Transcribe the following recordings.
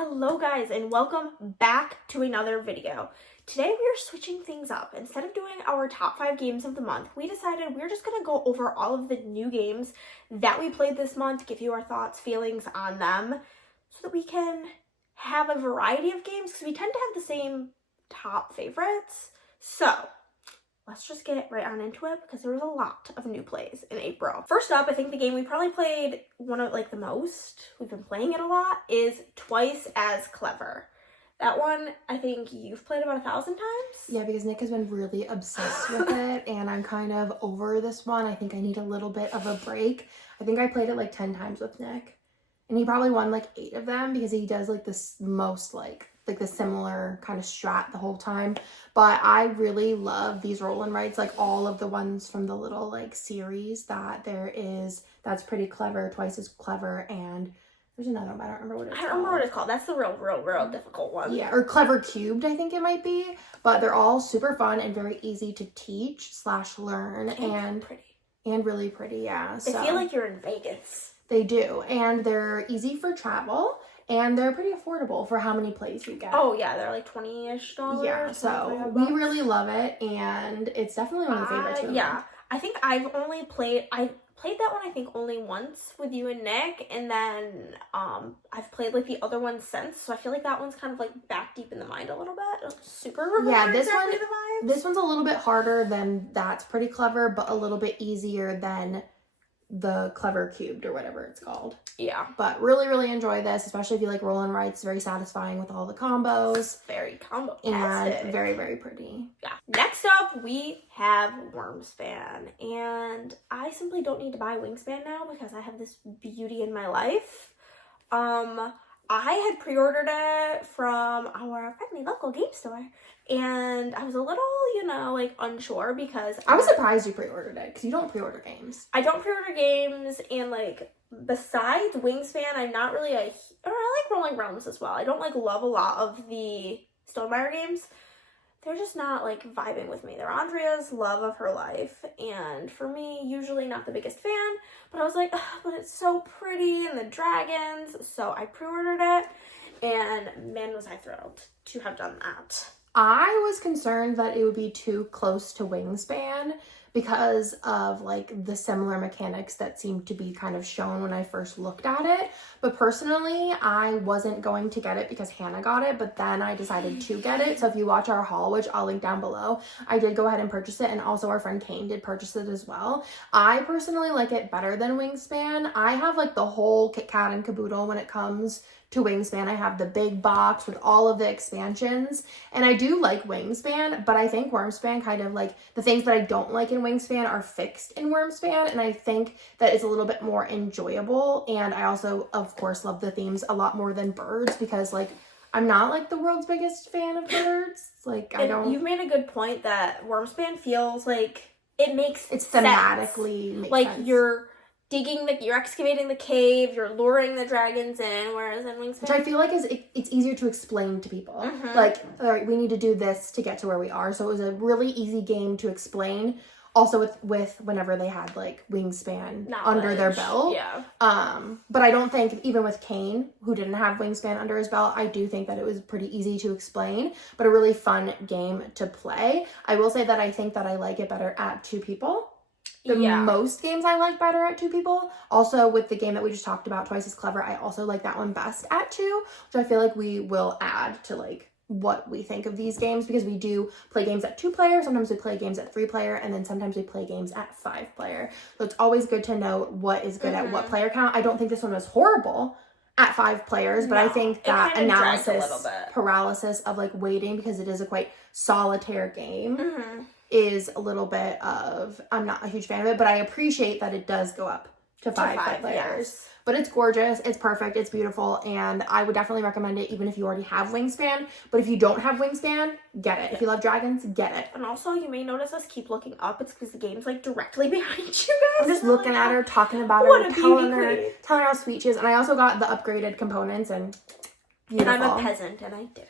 Hello guys, and welcome back to another video. Today we are switching things up. Instead of doing our top 5 games of the month, we decided we're just going to go over all of the new games that we played this month, give you our thoughts, feelings on them, so that we can have a variety of games, because we tend to have the same top favorites. So let's just get right on into it, because there was a lot of new plays in April. First up, I think the game we probably played one of the most, we've been playing it a lot, is Twice as Clever. That one, I think you've played about 1,000 times? Yeah, because Nick has been really obsessed with it, and I'm kind of over this one. I think I need a little bit of a break. I think I played it 10 times with Nick, and he probably won 8 of them because he does this most the similar kind of strat the whole time. But I really love these roll and writes, all of the ones from the little series that there is. That's Pretty Clever, Twice as Clever, and there's another one, but I don't remember what it's called. I don't remember what it's called. That's the real difficult one. Yeah, or Clever Cubed, I think it might be. But they're all super fun and very easy to teach / learn. And pretty. And really pretty, yeah. They feel like you're in Vegas. They do. And they're easy for travel. And they're pretty affordable for how many plays you get. Oh, yeah. They're $20-ish. Yeah, so we really love it. And it's definitely one of the favorites. Yeah. I think I've only played... I played that one, I think, only once with you and Nick, and then I've played the other ones since, so I feel like that one's kind of back deep in the mind a little bit. Super yeah, this exactly one, this one's a little bit harder than That's Pretty Clever, but a little bit easier than the Clever Cubed or whatever it's called. Yeah. But really enjoy this, especially if you like roll and write. It's very satisfying with all the combos. Very combo-tastic. And very pretty. Yeah. Next up, we have Wormspan. And I simply don't need to buy Wingspan now because I have this beauty in my life. I had pre-ordered it from our friendly local game store. And I was a little, unsure because... I was surprised you pre-ordered it because you don't pre-order games. I don't pre-order games, and besides Wingspan, I'm not really I like Rolling Realms as well. I don't love a lot of the Stonemaier games. They're just not vibing with me. They're Andrea's love of her life, and for me, usually not the biggest fan, but I was like, but it's so pretty, and the dragons, so I pre-ordered it, and man was I thrilled to have done that. I was concerned that it would be too close to Wingspan because of the similar mechanics that seemed to be kind of shown when I first looked at it. But personally, I wasn't going to get it because Hannah got it, but then I decided to get it. So if you watch our haul, which I'll link down below, I did go ahead and purchase it, and also our friend Kane did purchase it as well. I personally like it better than Wingspan. I have the whole kit kat and caboodle when it comes to Wingspan. I have the big box with all of the expansions, and I do like Wingspan, but I think Wormspan kind of the things that I don't like in Wingspan are fixed in Wormspan, and I think that it's a little bit more enjoyable. And I also, of course, love the themes a lot more than birds because I'm not the world's biggest fan of birds. I don't... You've made a good point that Wormspan feels it makes it's thematically sense. Makes sense. You're you're excavating the cave, you're luring the dragons in, whereas in Wingspan... Which I feel it's easier to explain to people. Mm-hmm. All right, we need to do this to get to where we are. So it was a really easy game to explain. Also with whenever they had Wingspan under their belt. Yeah. But I don't think, even with Kane, who didn't have Wingspan under his belt, I do think that it was pretty easy to explain, but a really fun game to play. I will say that I think that I like it better at 2 people. Most games I like better at 2 people. Also, with the game that we just talked about, Twice as Clever, I also like that one best at 2, which I feel we will add to what we think of these games, because we do play games at 2 player, sometimes we play games at 3 player, and then sometimes we play games at 5 player. So it's always good to know what is good at what player count. I don't think this one was horrible at 5 players, but I think that analysis paralysis of waiting, because it is a quite solitaire game, is a little bit of, I'm not a huge fan of it, but I appreciate that it does go up to 5 players. Yes. But it's gorgeous, it's perfect, it's beautiful, and I would definitely recommend it even if you already have Wingspan. But if you don't have Wingspan, get it. If you love dragons, get it. And also, you may notice us keep looking up. It's because the game's directly behind you guys. I'm just looking at her, talking about her, telling her how sweet she is. And I also got the upgraded components, and beautiful. And I'm a peasant, and I did it.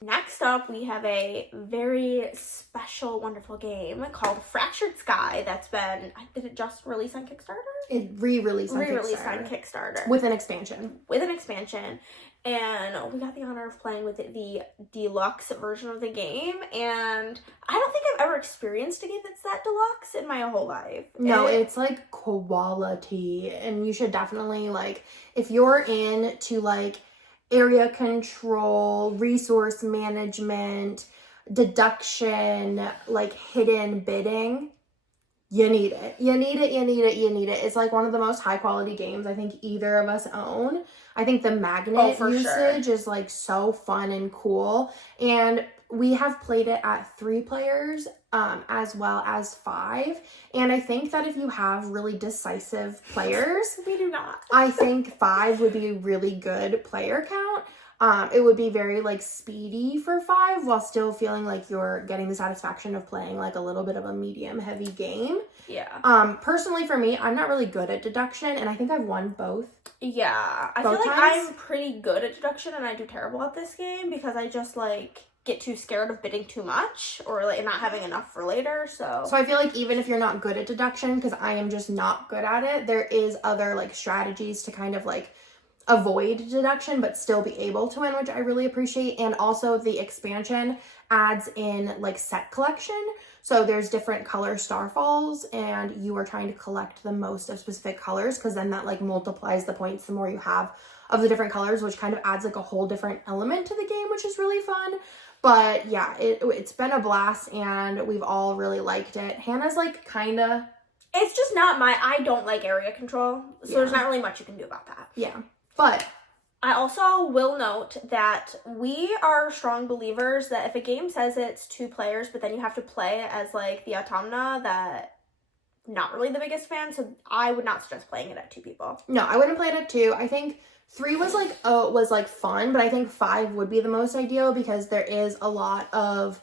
Next up, we have a very special, wonderful game called Fractured Sky that's been... Did it just release on Kickstarter? It re-released on Kickstarter. With an expansion. With an expansion. and we got the honor of playing with the deluxe version of the game, and I don't think I've ever experienced a game that's that deluxe in my whole life. No, it's like quality, and you should definitely, like, if you're into like area control, resource management, deduction, like hidden bidding, you need it. You need it, you need it, you need it. It's like one of the most high quality games I think either of us own. I think the magnet usage is like so fun and cool. And we have played it at 3 players as well as 5. And I think that if you have really decisive players, we do not. I think 5 would be a really good player count. It would be very like speedy for 5 while still feeling like you're getting the satisfaction of playing like a little bit of a medium heavy game. Yeah. Personally for me, I'm not really good at deduction, and I think I've won both. Yeah. I feel like I'm pretty good at deduction, and I do terrible at this game because I just like get too scared of bidding too much or like not having enough for later. So I feel like even if you're not good at deduction, because I am just not good at it, there is other like strategies to kind of like avoid deduction but still be able to win, which I really appreciate. And also the expansion adds in like set collection, so there's different color starfalls and you are trying to collect the most of specific colors, because then that like multiplies the points the more you have of the different colors, which kind of adds like a whole different element to the game, which is really fun. But yeah, it's been a blast and we've all really liked it. Hannah's like kind of, it's just not I don't like area control, so there's not really much you can do about that. Yeah. But I also will note that we are strong believers that if a game says it's 2 players, but then you have to play as like the Automna, that not really the biggest fan, so I would not suggest playing it at 2 people. No, I wouldn't play it at 2. I think 3 was like fun, but I think 5 would be the most ideal because there is a lot of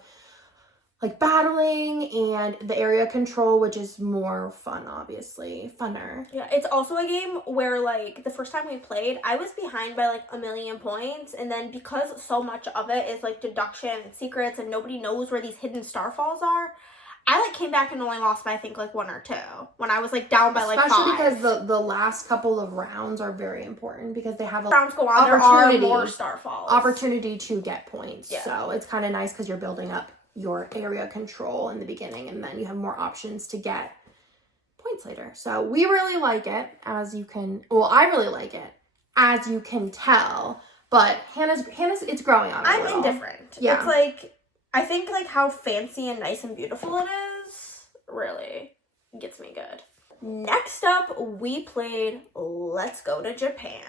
like battling and the area control, which is more fun, obviously. Funner. Yeah, it's also a game where like the first time we played, I was behind by like 1,000,000 points, and then because so much of it is like deduction and secrets and nobody knows where these hidden starfalls are, I like came back and only lost by I think like 1 or 2 when I was like down by like 5. Especially because the last couple of rounds are very important because they have rounds go on, there are more starfalls. Opportunity to get points. Yeah. So it's kind of nice because you're building up your area control in the beginning, and then you have more options to get points later. So we really like it, as you can, well, I really like it, as you can tell, but Hannah's it's growing on me. I'm indifferent. Yeah. It's like, I think like how fancy and nice and beautiful it is really gets me good. Next up, we played Let's Go to Japan,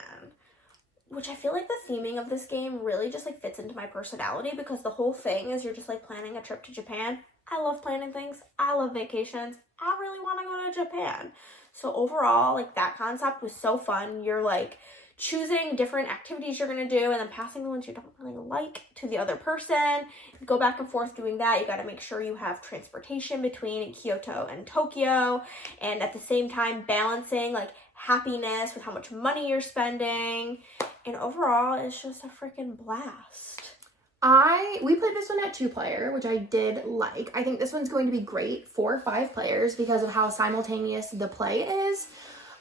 which I feel like the theming of this game really just like fits into my personality, because the whole thing is you're just like planning a trip to Japan. I love planning things. I love vacations. I really want to go to Japan. So overall, like that concept was so fun. You're like choosing different activities you're going to do and then passing the ones you don't really like to the other person. You go back and forth doing that. You got to make sure you have transportation between Kyoto and Tokyo, and at the same time balancing like happiness with how much money you're spending. And overall, it's just a freaking blast. We played this one at 2 player, which I did like. I think this one's going to be great for 5 players because of how simultaneous the play is.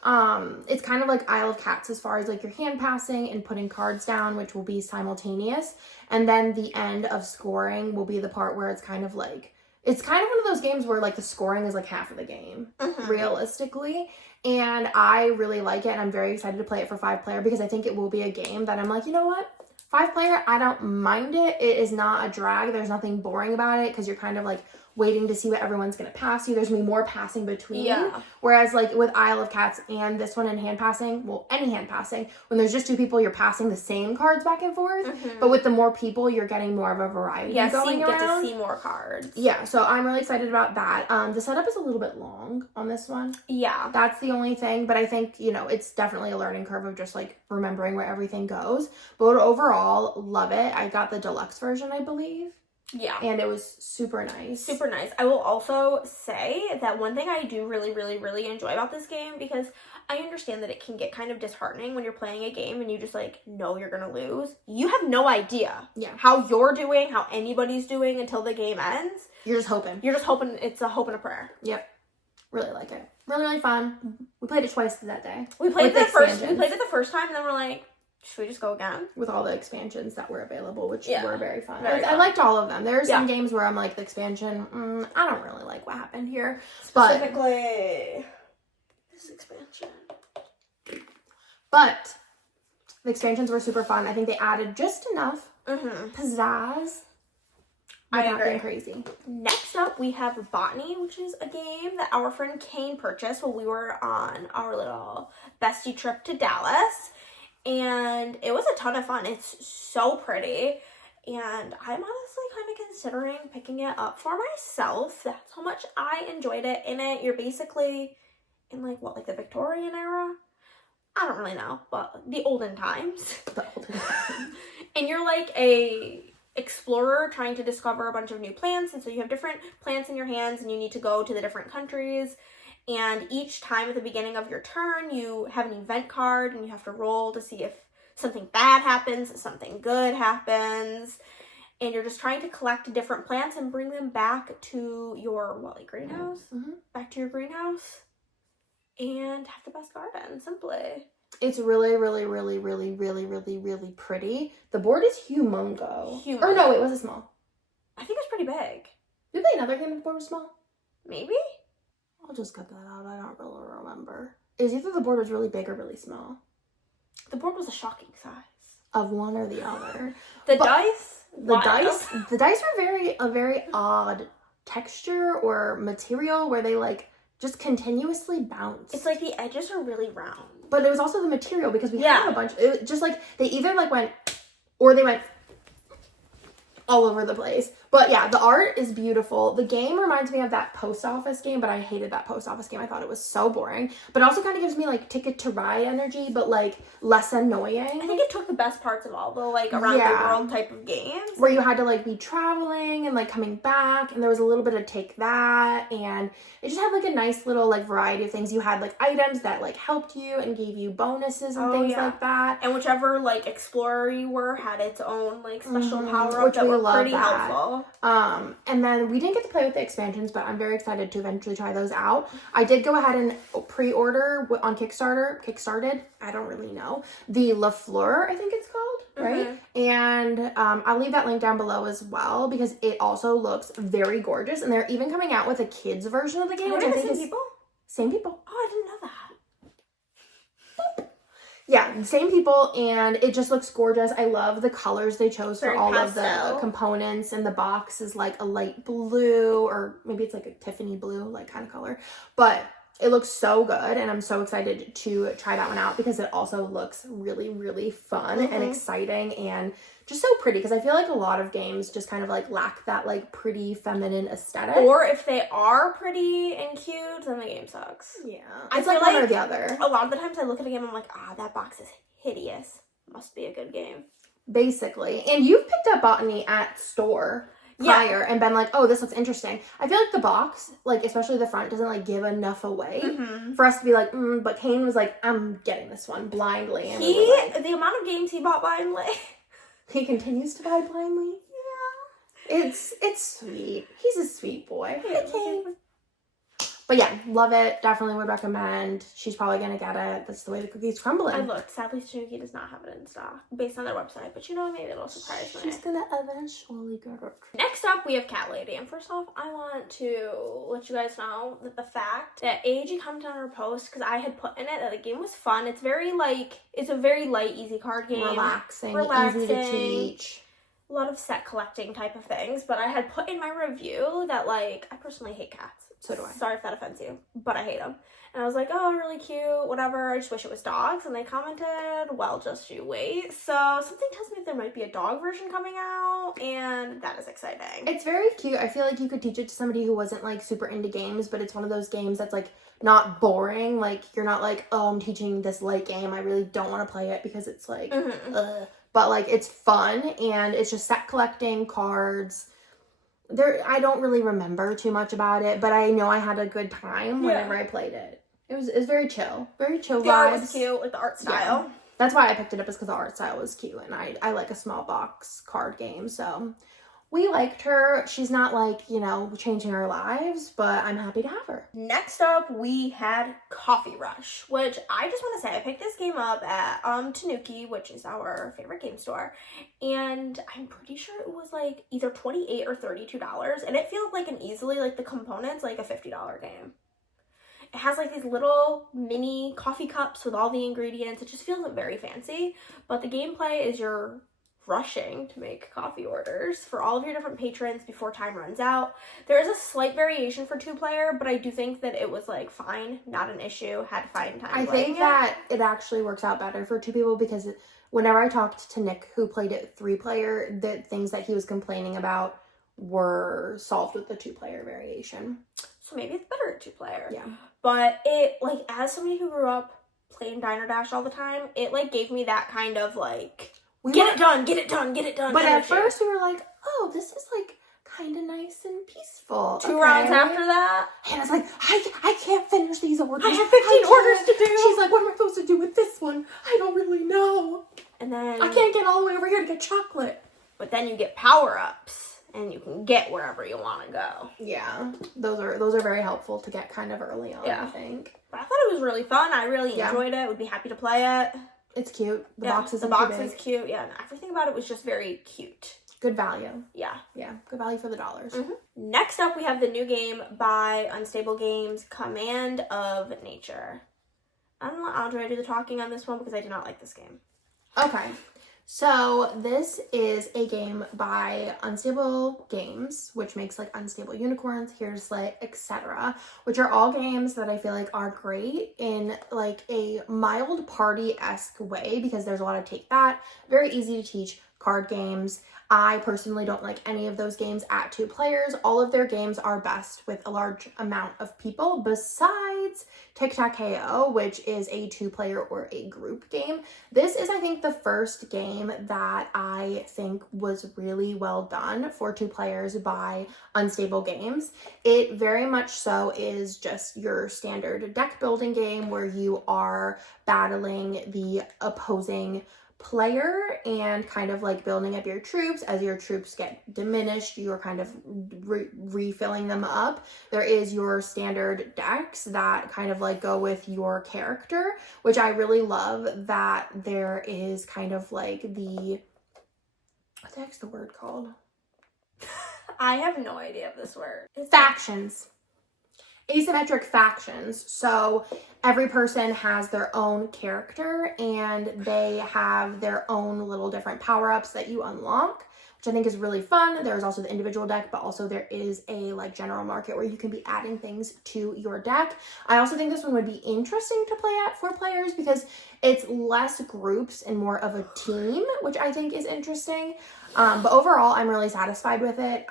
It's kind of like Isle of Cats as far as like your hand passing and putting cards down, which will be simultaneous. And then the end of scoring will be the part where it's kind of one of those games where like the scoring is like half of the game, realistically. And I really like it, and I'm very excited to play it for 5 player because I think it will be a game that I'm like, you know what? 5 player, I don't mind it. It is not a drag. There's nothing boring about it because you're kind of like waiting to see what everyone's going to pass you. There's going to be more passing between. Yeah. Whereas like with Isle of Cats and this one in hand passing, well, any hand passing, when there's just 2 people, you're passing the same cards back and forth. But with the more people, you're getting more of a variety going so you around. get to see more cards. Yeah, so I'm really excited about that. The setup is a little bit long on this one. Yeah. That's the only thing, but I think, it's definitely a learning curve of just like remembering where everything goes. But overall, love it. I got the deluxe version, I believe. Yeah. And it was super nice. Super nice. I will also say that one thing I do really, really, really enjoy about this game, because I understand that it can get kind of disheartening when you're playing a game and you just like know you're going to lose. You have no idea how you're doing, how anybody's doing until the game ends. You're just hoping. You're just hoping. It's a hope and a prayer. Yep. Really like it. Really, really fun. We played it twice that day. We played it the first time and then we're like, Should we just go again? With all the expansions that were available, which were very fun. I liked all of them. There are some games where I'm like, the expansion, I don't really like what happened here. Specifically, this expansion. But the expansions were super fun. I think they added just enough pizzazz. I agree. Being crazy. Next up, we have Botney, which is a game that our friend Kane purchased while we were on our little bestie trip to Dallas. And it was a ton of fun. It's so pretty. And I'm honestly kind of considering picking it up for myself. That's how much I enjoyed it. In it, you're basically in like the Victorian era? I don't really know, but the olden times. The olden times. And you're like a explorer trying to discover a bunch of new plants. And so you have different plants in your hands and you need to go to the different countries. And each time at the beginning of your turn, you have an event card and you have to roll to see if something bad happens, something good happens. And you're just trying to collect different plants and bring them back to your, greenhouse? Back to your greenhouse. And have the best garden, simply. It's really, really, really, really, really, really, really pretty. The board is humongo. Or no, wait, was it small? I think it's pretty big. Did we play another game the board was small? Maybe? I'll just cut that out. I don't really remember. It was either the board was really big or really small. The board was a shocking size. Of one or the other. The dice were a very odd texture or material where they just continuously bounce. It's like the edges are really round. But it was also the material because we had a bunch. It just they either went or they went all over the place. But yeah, the art is beautiful. The game reminds me of that post office game, but I hated that post office game. I thought it was so boring. But it also kind of gives me Ticket to Ride energy, but less annoying. I think it took the best parts of all the around the world type of games. Where you had to be traveling and coming back, and there was a little bit of Take That, and it just had a nice little variety of things. You had items that helped you and gave you bonuses and things like that. And whichever explorer you were had its own special power-up that were pretty helpful. And then we didn't get to play with the expansions, but I'm very excited to eventually try those out. I did go ahead and pre-order on Kickstarted, I don't really know, the La Fleur, I think it's called, right? And I'll leave that link down below as well because it also looks very gorgeous. And they're even coming out with a kids version of the game, which I think is same people. Oh, I didn't know that. Yeah, same people, and it just looks gorgeous. I love the colors they chose for all of the components, and the box is a light blue, or maybe it's a Tiffany blue, kind of color. But it looks so good, and I'm so excited to try that one out because it also looks really, really fun and exciting and just so pretty, because I feel a lot of games just kind of lack that pretty feminine aesthetic. Or if they are pretty and cute, then the game sucks. Yeah. It's one or the other. A lot of the times I look at a game and I'm like, that box is hideous. Must be a good game. Basically. And you've picked up Botney at store prior and been oh, this looks interesting. I feel the box, especially the front, doesn't give enough away for us to be but Kane was I'm getting this one blindly. And the amount of games he bought blindly. He continues to buy blindly. Yeah. It's sweet. He's a sweet boy. Hey, Kane. But yeah, love it. Definitely would recommend. She's probably going to get it. That's the way the cookie's crumbling. I looked. Sadly, Tanuki does not have it in stock based on their website. But maybe it'll surprise me. She's going to eventually get it. Next up, we have Cat Lady. And first off, I want to let you guys know that the fact that AG commented on her post, because I had put in it that the game was fun. It's very it's a very light, easy card game. Relaxing. Easy to teach. A lot of set collecting type of things. But I had put in my review that I personally hate cats. So do I. Sorry if that offends you, but I hate them. And I was like, oh, really cute, whatever. I just wish it was dogs. And they commented, well, just you wait. So something tells me there might be a dog version coming out, and that is exciting. It's very cute. I feel you could teach it to somebody who wasn't super into games, but it's one of those games that's not boring. You're not oh, I'm teaching this light game. I really don't want to play it because it's but it's fun, and it's just set collecting, cards. I don't really remember too much about it, but I know I had a good time whenever I played it. It was very chill. Very chill vibes. The art was cute, the art style. Yeah. That's why I picked it up, is because the art style was cute, and I like a small box card game, so We liked her. She's not like, you know, changing our lives, but I'm happy to have her. Next up, we had Coffee Rush, which I just want to say, I picked this game up at Tanuki, which is our favorite game store, and I'm pretty sure it was like either $28 or $32, and it feels like an easily, like the components, like a $50 game. It has like these little mini coffee cups with all the ingredients. It just feels very fancy, but the gameplay is you're rushing to make coffee orders for all of your different patrons before time runs out. There is a slight variation for 2-player, but I do think that it was like fine, not an issue, had fine time I think that it actually works out better for 2 people because whenever I talked to Nick, who played it 3-player, the things that he was complaining about were solved with the 2-player variation. So maybe it's better at 2-player. Yeah. But it, like, as somebody who grew up playing Diner Dash all the time, it like gave me that kind of like, get it done, get it done, get it done. But at first we were like, oh, this is like kind of nice and peaceful. 2 rounds after that, Hannah's like, I can't finish these orders. I have 15 orders to do. She's like, what am I supposed to do with this one? I don't really know. And then I can't get all the way over here to get chocolate. But then you get power-ups, and you can get wherever you want to go. Yeah, those are very helpful to get kind of early on, Yeah. I think. But I thought it was really fun. I really enjoyed it. Would be happy to play it. It's cute. The box is cute. Yeah, and everything about it was just very cute. Good value. Yeah. Yeah, good value for the dollars. Mm-hmm. Next up, we have the new game by Unstable Games, Command of Nature. I'm gonna let Andrea do the talking on this one because I do not like this game. Okay. So this is a game by Unstable Games, which makes like Unstable Unicorns, Here's Lit, etc., which are all games that I feel like are great in like a mild party-esque way because there's a lot of take that, very easy to teach card games. I personally don't like any of those games at 2 players. All of their games are best with a large amount of people besides Tic-Tac-Toe, which is a 2-player or a group game. This is, I think, the first game that I think was really well done for 2 players by Unstable Games. It very much so is just your standard deck building game where you are battling the opposing player and kind of like building up your troops. As your troops get diminished, you're kind of refilling them up. There is your standard decks that kind of like go with your character, which I really love that there is kind of like the, what the heck's the word called? I have no idea of this word. Factions. Asymmetric factions. So every person has their own character and they have their own little different power-ups that you unlock, which I think is really fun. There's also the individual deck, but also there is a like general market where you can be adding things to your deck. I also think this one would be interesting to play at 4 players because it's less groups and more of a team, which I think is interesting. But overall, I'm really satisfied with it.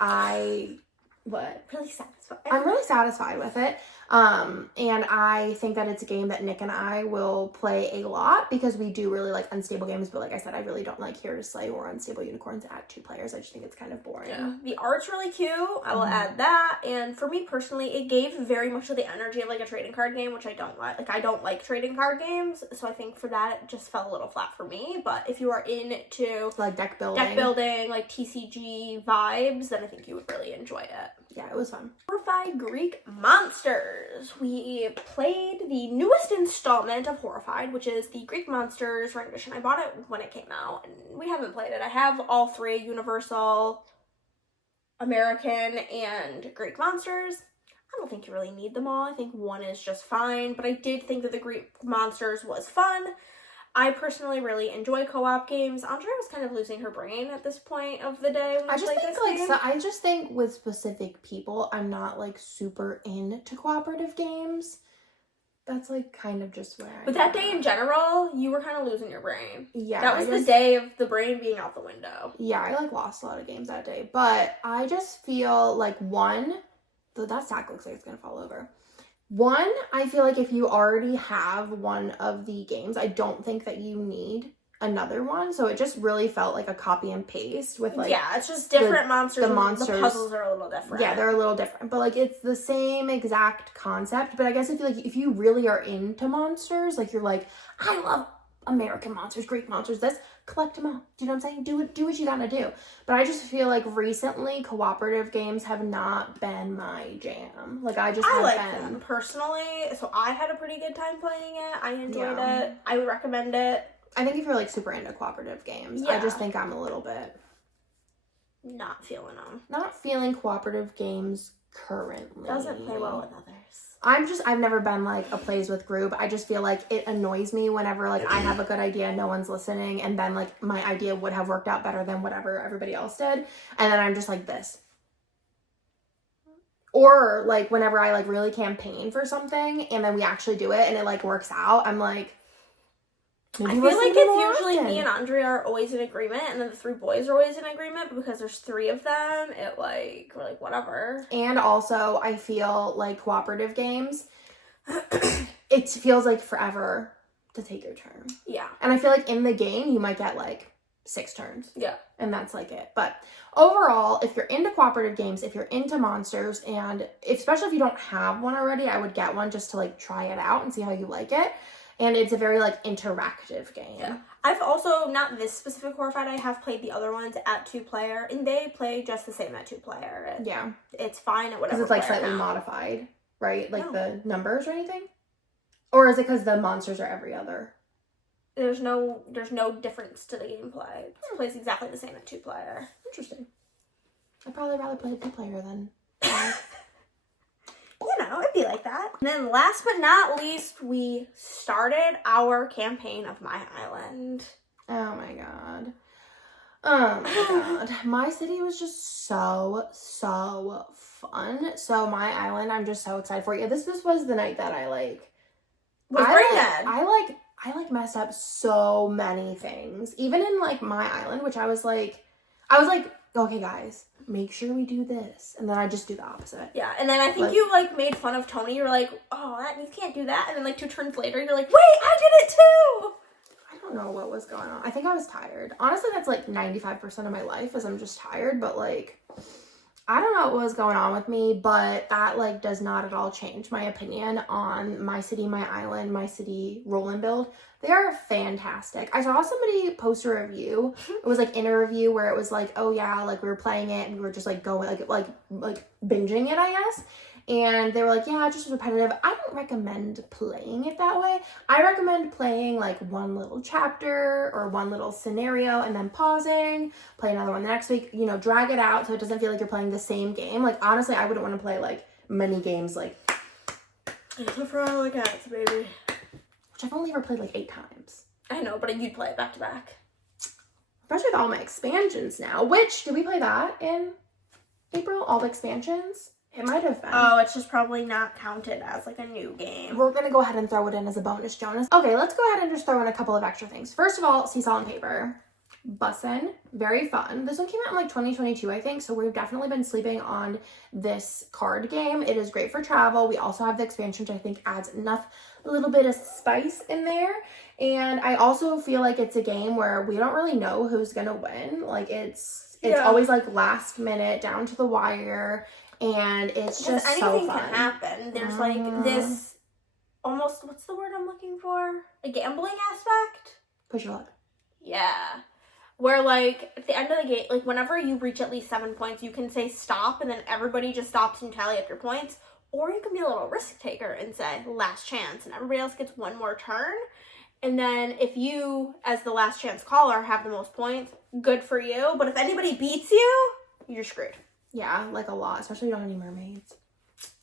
Really satisfied. I'm really satisfied with it. And I think that it's a game that Nick and I will play a lot because we do really like Unstable Games. But like I said, I really don't like Here to Slay or Unstable Unicorns at 2 players. I just think it's kind of boring. Yeah. The art's really cute. I will add that. And for me personally, it gave very much of the energy of like a trading card game, which I don't like. Like I don't like trading card games. So I think for that, it just fell a little flat for me. But if you are into like deck building, like TCG vibes, then I think you would really enjoy it. Yeah, it was fun. Horrified Greek Monsters. We played the newest installment of Horrified, which is the Greek Monsters rendition. I bought it when it came out, and we haven't played it. I have all 3, Universal, American, and Greek Monsters. I don't think you really need them all. I think one is just fine, but I did think that the Greek Monsters was fun. I personally really enjoy co-op games. Andrea was kind of losing her brain at this point of the day when we played this game. I just think with specific people, I'm not like super into cooperative games. That's like kind of just where But that day in general, you were kind of losing your brain. Yeah. That was the day of the brain being out the window. Yeah, I like lost a lot of games that day. But I just feel like that stack looks like it's gonna fall over. One, I feel like if you already have one of the games, I don't think that you need another one. So it just really felt like a copy and paste with like... Yeah, it's just different monsters. The monsters. The puzzles are a little different. Yeah, they're a little different. But like it's the same exact concept. But I guess if you really are into monsters, like you're like, I love American monsters, Greek monsters, this, collect them all. Do you know what I'm saying? Do what you gotta do. But I just feel like recently cooperative games have not been my jam. Like I like them personally, so I had a pretty good time playing it. I enjoyed it. I would recommend it. I think if you're like super into cooperative games, I just think I'm a little bit not feeling them. Not feeling cooperative games currently. Doesn't play well with others. I've never been like a plays with group. I just feel like it annoys me whenever like I have a good idea, no one's listening, and then like my idea would have worked out better than whatever everybody else did, and then I'm just like this. Or like whenever I like really campaign for something and then we actually do it and it like works out, I'm like, I feel like it's usually me and Andrea are always in agreement, and then the 3 boys are always in agreement, but because there's 3 of them, we're like whatever. And also I feel like cooperative games, it feels like forever to take your turn. Yeah. And I feel like in the game you might get like 6 turns. Yeah. And that's like it. But overall, if you're into cooperative games, if you're into monsters, and especially if you don't have one already, I would get one just to like try it out and see how you like it. And it's a very, like, interactive game. Yeah. I've also, not this specific Horrified, I have played the other ones at 2-player, and they play just the same at 2-player. Yeah. It's fine at whatever. Because it's, like, slightly modified, right? Like, the numbers or anything? Or is it because the monsters are every other? There's no difference to the gameplay. It plays exactly the same at 2-player. Interesting. I'd probably rather play 2-player than... You know, it'd be like that. And then last but not least, we started our campaign of My Island. Oh my god. Oh my god. My city was just so fun. So My Island, I'm just so excited for you. This was the night that I messed up so many things. Even in like My Island, which I was like, okay guys, make sure we do this. And then I just do the opposite. Yeah, and then I think you like made fun of Tony. You were like, oh, you can't do that. And then like 2 turns later, you're like, wait, I did it too. I don't know what was going on. I think I was tired. Honestly, that's like 95% of my life is I'm just tired. But like, I don't know what was going on with me, but that like does not at all change my opinion on My City, My Island, My City Roll and Build. They are fantastic. I saw somebody post a review. It was like in a review where it was like, oh yeah, like we were playing it and we were just like going like binging it, I guess. And they were like, yeah, it's just repetitive. I don't recommend playing it that way. I recommend playing like one little chapter or one little scenario and then pausing, play another one the next week, you know, drag it out so it doesn't feel like you're playing the same game. Like honestly, I wouldn't want to play like many games like for all the cats, baby. Which I've only ever played like 8 times. I know, but you'd play it back to back. Especially with all my expansions now. Which, did we play that in April? All the expansions? It might have been. Oh, it's just probably not counted as like a new game. We're going to go ahead and throw it in as a bonus, Jonas. Okay, let's go ahead and just throw in a couple of extra things. First of all, Seesaw and Paper. Bussin'. Very fun. This one came out in like 2022, I think, so we've definitely been sleeping on this card game. It is great for travel. We also have the expansion, which I think adds a little bit of spice in there. And I also feel like it's a game where we don't really know who's gonna win. Like it's always like last minute, down to the wire, and it's just so fun. Anything can happen. There's like this almost, what's the word I'm looking for? A gambling aspect? Push your luck. Yeah. Where, like, at the end of the game, like, whenever you reach at least 7 points, you can say stop, and then everybody just stops and tally up your points. Or you can be a little risk taker and say last chance, and everybody else gets one more turn. And then if you, as the last chance caller, have the most points, good for you. But if anybody beats you, you're screwed. Yeah, like a lot, especially if you don't have any mermaids.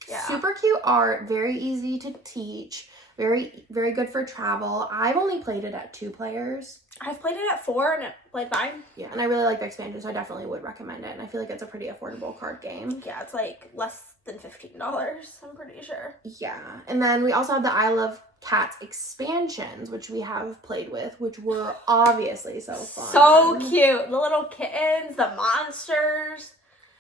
Yeah. Super cute art, very easy to teach, very, very good for travel. I've only played it at 2 players. I've played it at 4 and it played fine. Yeah, and I really like the expansion, so I definitely would recommend it. And I feel like it's a pretty affordable card game. Yeah, it's like less than $15, I'm pretty sure. Yeah, and then we also have the I Love Cats expansions, which we have played with, which were obviously so fun. So cute. The little kittens, the monsters,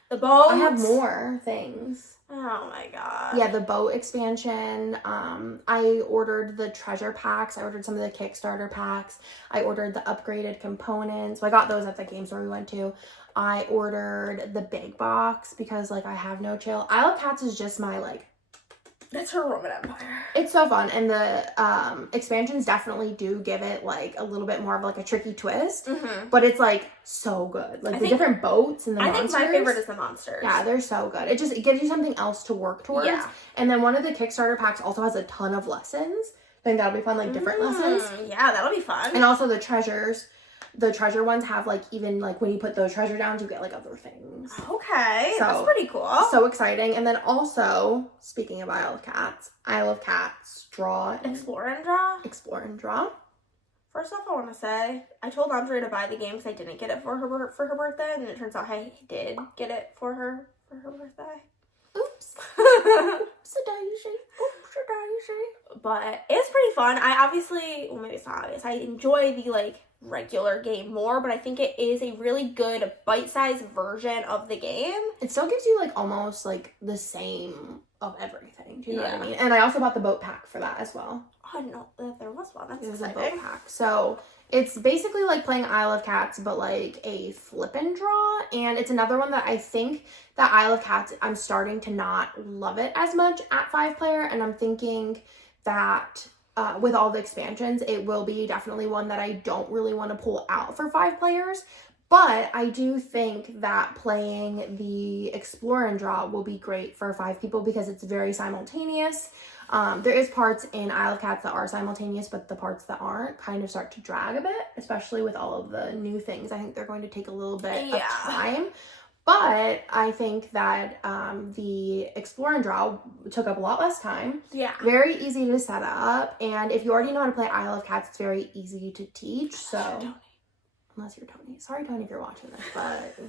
the boats. I have more things. Oh my god. Yeah, the boat expansion. I ordered the treasure packs. I ordered some of the Kickstarter packs. I ordered the upgraded components. So I got those at the game store we went to. I ordered the big box because like I have no chill. I Love Cats is just my like That's her Roman Empire. It's so fun, and the expansions definitely do give it like a little bit more of like a tricky twist, but it's like so good. Like the different boats and the monsters. I think my favorite is the monsters. Yeah, they're so good. It gives you something else to work towards. Yeah. And then one of the Kickstarter packs also has a ton of lessons. I think that'll be fun, like different lessons. Yeah, that'll be fun. And also the treasures. The treasure ones have like even like when you put those treasure downs, you get like other things. Okay, so, that's pretty cool. So exciting. And then also, speaking of Isle of Cats, draw. Explore and draw? Explore and draw. First off, I want to say, I told Andre to buy the game because I didn't get it for her birthday, and it turns out I did get it for her birthday. Oops. Oopsie-daisy. But it's pretty fun. I obviously, well, maybe it's not obvious. I enjoy the, like, regular game more, but I think it is a really good bite-sized version of the game. It still gives you, like, almost, like, the same of everything. Do you know what I mean? And I also bought the boat pack for that as well. Oh, I didn't know that there was one. That's exciting. There's a boat pack. So it's basically like playing Isle of Cats, but like a flip and draw. And it's another one that I think that Isle of Cats, I'm starting to not love it as much at 5-player. And I'm thinking that with all the expansions, it will be definitely one that I don't really want to pull out for 5 players. But I do think that playing the Explore and Draw will be great for 5 people because it's very simultaneous. There is parts in Isle of Cats that are simultaneous, but the parts that aren't kind of start to drag a bit, especially with all of the new things. I think they're going to take a little bit of time. But I think that the Explore and Draw took up a lot less time. Yeah. Very easy to set up. And if you already know how to play Isle of Cats, it's very easy to teach. So, unless you're Tony. Sorry, Tony, if you're watching this, but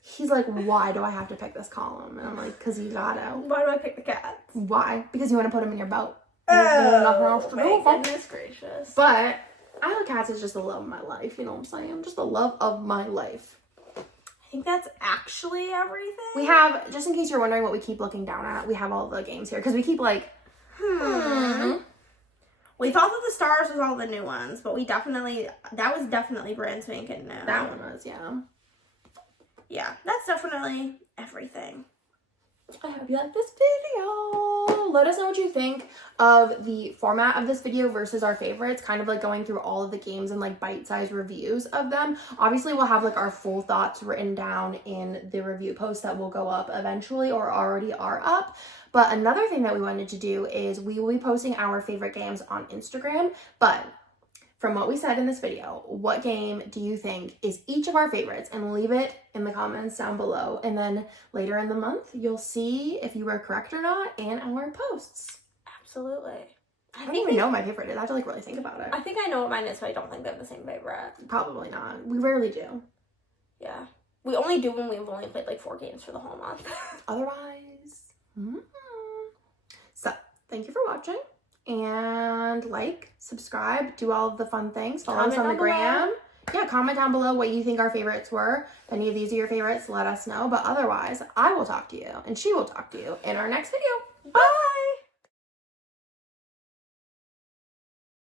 he's like, why do I have to pick this column? And I'm like, because you gotta. Why do I pick the cats? Why? Because you want to put them in your boat. Oh, my goodness gracious. But Isle of Cats is just the love of my life. You know what I'm saying? Just the love of my life. I think that's actually everything. We have, just in case you're wondering what we keep looking down at, we have all the games here. Because we keep like, We thought that the stars was all the new ones, but that was definitely brand spanking new. That one was, yeah. Yeah, that's definitely everything. I hope you like this video. Let us know what you think of the format of this video versus our favorites, kind of like going through all of the games and like bite-sized reviews of them. Obviously, we'll have like our full thoughts written down in the review post that will go up eventually or already are up. But another thing that we wanted to do is we will be posting our favorite games on Instagram. But from what we said in this video, what game do you think is each of our favorites? And leave it in the comments down below. And then later in the month, you'll see if you were correct or not in our posts. Absolutely. I don't even know what my favorite is. I have to like really think about it. I think I know what mine is, but I don't think they have the same favorite. Probably not. We rarely do. Yeah. We only do when we've only played like 4 games for the whole month. Otherwise. So, thank you for watching. And like, subscribe, do all of the fun things. Follow us on the gram. Yeah, comment down below what you think our favorites were. If any of these are your favorites, let us know. But otherwise, I will talk to you and she will talk to you in our next video.